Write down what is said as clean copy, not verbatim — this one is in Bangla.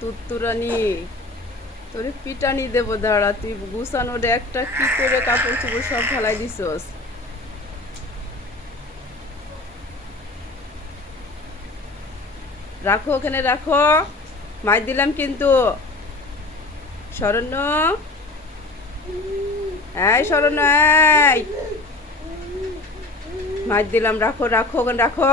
তুত্তুরানি, তোরে পিটানি দেবো, দাঁড়া। তুই গুছানোর একটা কি করে কাপড় চোপড় সব ফেলাই দিছস। রাখো ওখানে, রাখো। মার দিলাম কিন্তু। শরণ্য, এই শরণ্য, এই মার দিলাম। রাখো রাখো ওখানে রাখো।